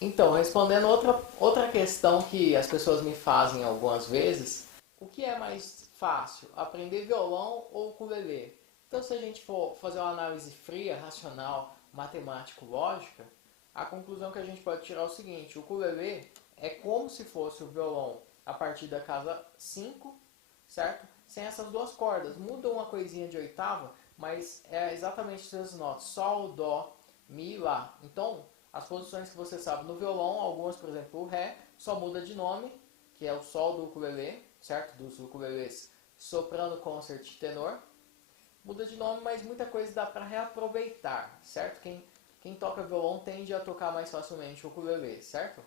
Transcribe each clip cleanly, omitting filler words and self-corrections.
Então, respondendo outra questão que as pessoas me fazem algumas vezes, o que é mais fácil, aprender violão ou ukulele? Então, se a gente for fazer uma análise fria, racional, matemático-lógica, a conclusão que a gente pode tirar é o seguinte: o ukulele é como se fosse o violão a partir da casa 5, certo? Sem essas duas cordas. Muda uma coisinha de oitava, mas é exatamente as notas: sol, dó, mi, lá. Então, as posições que você sabe no violão, algumas, por exemplo, o ré, só muda de nome, que é o sol do ukulele, certo? Dos ukuleles soprano, concert e tenor. Muda de nome, mas muita coisa dá para reaproveitar, certo? Quem toca violão tende a tocar mais facilmente o ukulele, certo?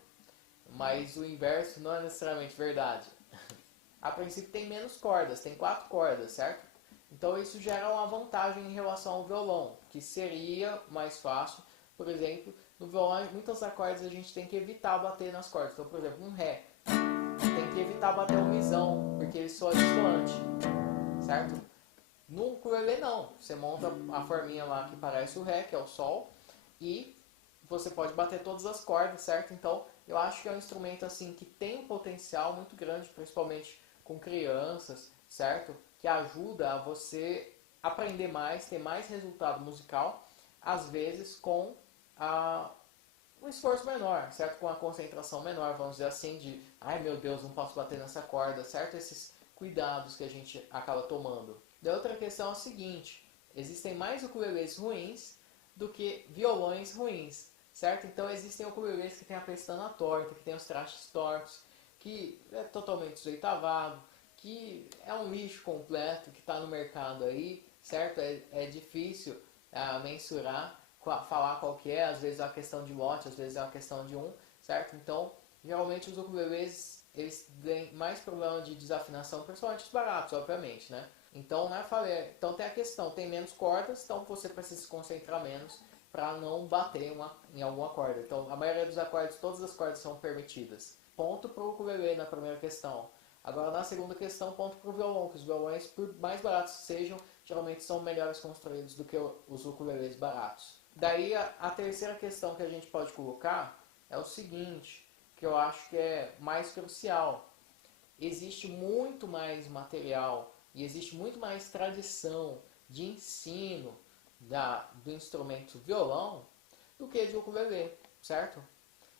Mas o inverso não é necessariamente verdade. A princípio tem menos cordas, tem 4 cordas, certo? Então isso gera uma vantagem em relação ao violão, que seria mais fácil. Por exemplo, no violão, muitos acordes a gente tem que evitar bater nas cordas. Então, por exemplo, um ré, tem que evitar bater o misão, porque ele soa distante, certo? No ukulele não, você monta a forminha lá que parece o ré, que é o sol, e você pode bater todas as cordas, certo? Então, eu acho que é um instrumento assim que tem um potencial muito grande, principalmente com crianças, certo? Que ajuda a você aprender mais, ter mais resultado musical, às vezes com um esforço menor, certo? Com a concentração menor, vamos dizer assim, de ai meu Deus, não posso bater nessa corda, certo? Esses cuidados que a gente acaba tomando. Da outra questão é a seguinte: existem mais ukuleles ruins do que violões ruins, certo? Então existem ukuleles que têm a pestana torta, que têm os trastes tortos, que é totalmente desoitavado, que é um lixo completo, que está no mercado aí, certo? É difícil mensurar, falar qual que é, às vezes é uma questão de lote, às vezes é uma questão de certo? Então, geralmente os ukuleles, eles têm mais problema de desafinação, principalmente os baratos, obviamente, né? Então, né, falei, então tem a questão, tem menos cordas, então você precisa se concentrar menos para não bater em alguma corda. Então, a maioria dos acordes, todas as cordas são permitidas. Ponto para o ukulele na primeira questão. Agora, na segunda questão, ponto para o violão, que os violões, por mais baratos que sejam, geralmente são melhores construídos do que os ukuleles baratos. Daí, a terceira questão que a gente pode colocar é o seguinte, que eu acho que é mais crucial. Existe muito mais material e existe muito mais tradição de ensino do instrumento violão do que de ukulele, certo?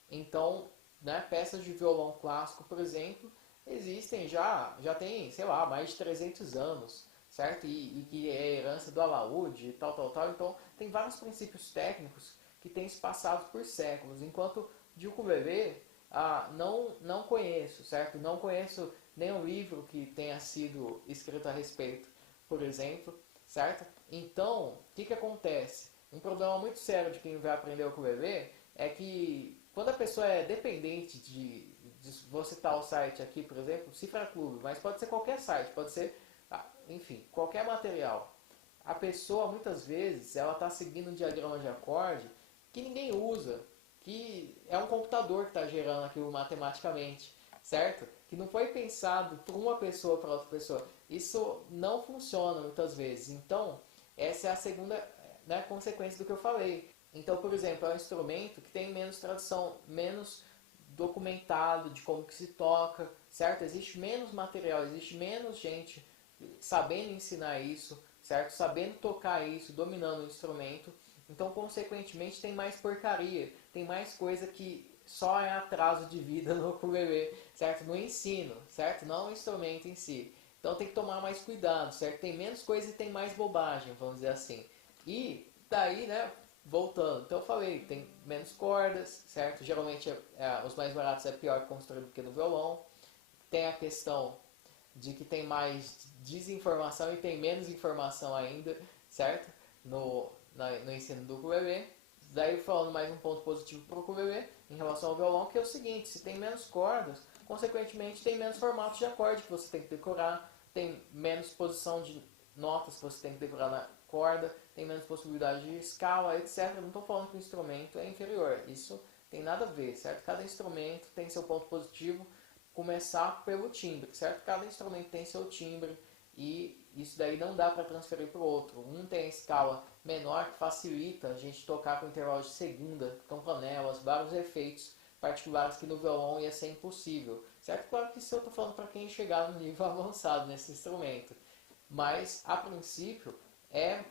Então, né, peças de violão clássico, por exemplo, existem já tem, sei lá, mais de 300 anos, certo? E que é herança do alaúde e tal. Então, tem vários princípios técnicos que têm se passado por séculos, enquanto de ukulele, não conheço, certo? Não conheço nenhum livro que tenha sido escrito a respeito, por exemplo, certo? Então, o que acontece? Um problema muito sério de quem vai aprender ukulele é que quando a pessoa é dependente vou citar o site aqui, por exemplo, Cifra Clube, mas pode ser qualquer site, pode ser, enfim, qualquer material. A pessoa, muitas vezes, ela está seguindo um diagrama de acorde que ninguém usa, que é um computador que está gerando aquilo matematicamente, certo? Que não foi pensado por uma pessoa para outra pessoa. Isso não funciona muitas vezes. Então, essa é a segunda, né, consequência do que eu falei. Então, por exemplo, é um instrumento que tem menos tradução, menos documentado de como que se toca, certo? Existe menos material, existe menos gente sabendo ensinar isso, certo? Sabendo tocar isso, dominando o instrumento. Então, consequentemente, tem mais porcaria, tem mais coisa que só é atraso de vida no ukulele, certo? No ensino, certo? Não o instrumento em si. Então tem que tomar mais cuidado, certo? Tem menos coisa e tem mais bobagem, vamos dizer assim. E daí, né, voltando. Então eu falei, tem menos cordas, certo? Geralmente os mais baratos é pior construído do que no violão. Tem a questão de que tem mais desinformação e tem menos informação ainda, certo? No ensino do ukulele. Daí falando mais um ponto positivo para o ukulele em relação ao violão, que é o seguinte: se tem menos cordas, consequentemente tem menos formatos de acorde que você tem que decorar, tem menos posição de notas que você tem que decorar na corda, tem menos possibilidade de escala, etc. Não estou falando que o instrumento é inferior, isso tem nada a ver, certo? Cada instrumento tem seu ponto positivo, começar pelo timbre, certo? Cada instrumento tem seu timbre e isso daí não dá para transferir para o outro. Um tem a escala menor que facilita a gente tocar com intervalos de segunda, campanelas, vários efeitos, particulares que no violão ia ser impossível, certo? Claro que isso eu estou falando para quem chegar no nível avançado nesse instrumento, mas a princípio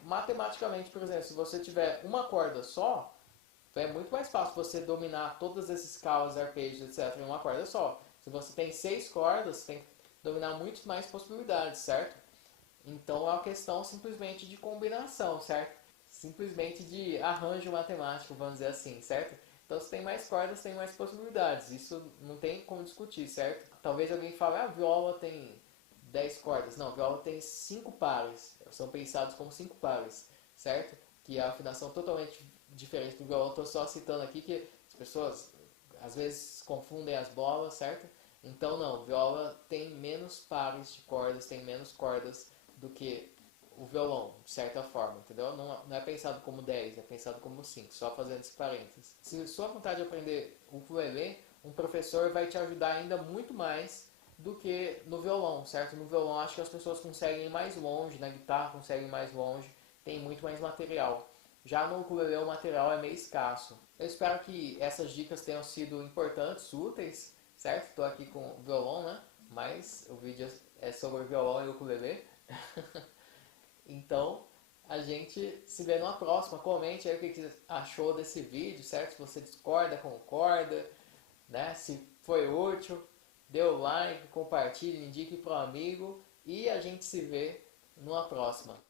matematicamente, por exemplo, se você tiver uma corda só, é muito mais fácil você dominar todas essas escalas, arpejos, etc. em uma corda só. Se você tem 6 cordas, você tem que dominar muito mais possibilidades, certo? Então é uma questão simplesmente de combinação, certo? Simplesmente de arranjo matemático, vamos dizer assim, certo? Então se tem mais cordas, tem mais possibilidades. Isso não tem como discutir, certo? Talvez alguém fale, a viola tem 10 cordas. Não, a viola tem 5 pares. São pensados como 5 pares, certo? Que é a afinação totalmente diferente do violão. Estou só citando aqui que as pessoas às vezes confundem as bolas, certo? Então não, viola tem menos pares de cordas, tem menos cordas do que o violão, de certa forma, entendeu? Não é pensado como 10, é pensado como 5, só fazendo esse parênteses. Se sua vontade de aprender o ukulele, um professor vai te ajudar ainda muito mais do que no violão, certo? No violão acho que as pessoas conseguem ir mais longe, na guitarra conseguem ir mais longe, tem muito mais material. Já no ukulele o material é meio escasso. Eu espero que essas dicas tenham sido importantes, úteis, certo? Estou aqui com o violão, né? Mas o vídeo é sobre violão e ukulele. Então, a gente se vê numa próxima. Comente aí o que você achou desse vídeo, certo? Se você discorda, concorda, né? Se foi útil, dê o like, compartilhe, indique para um amigo e a gente se vê numa próxima.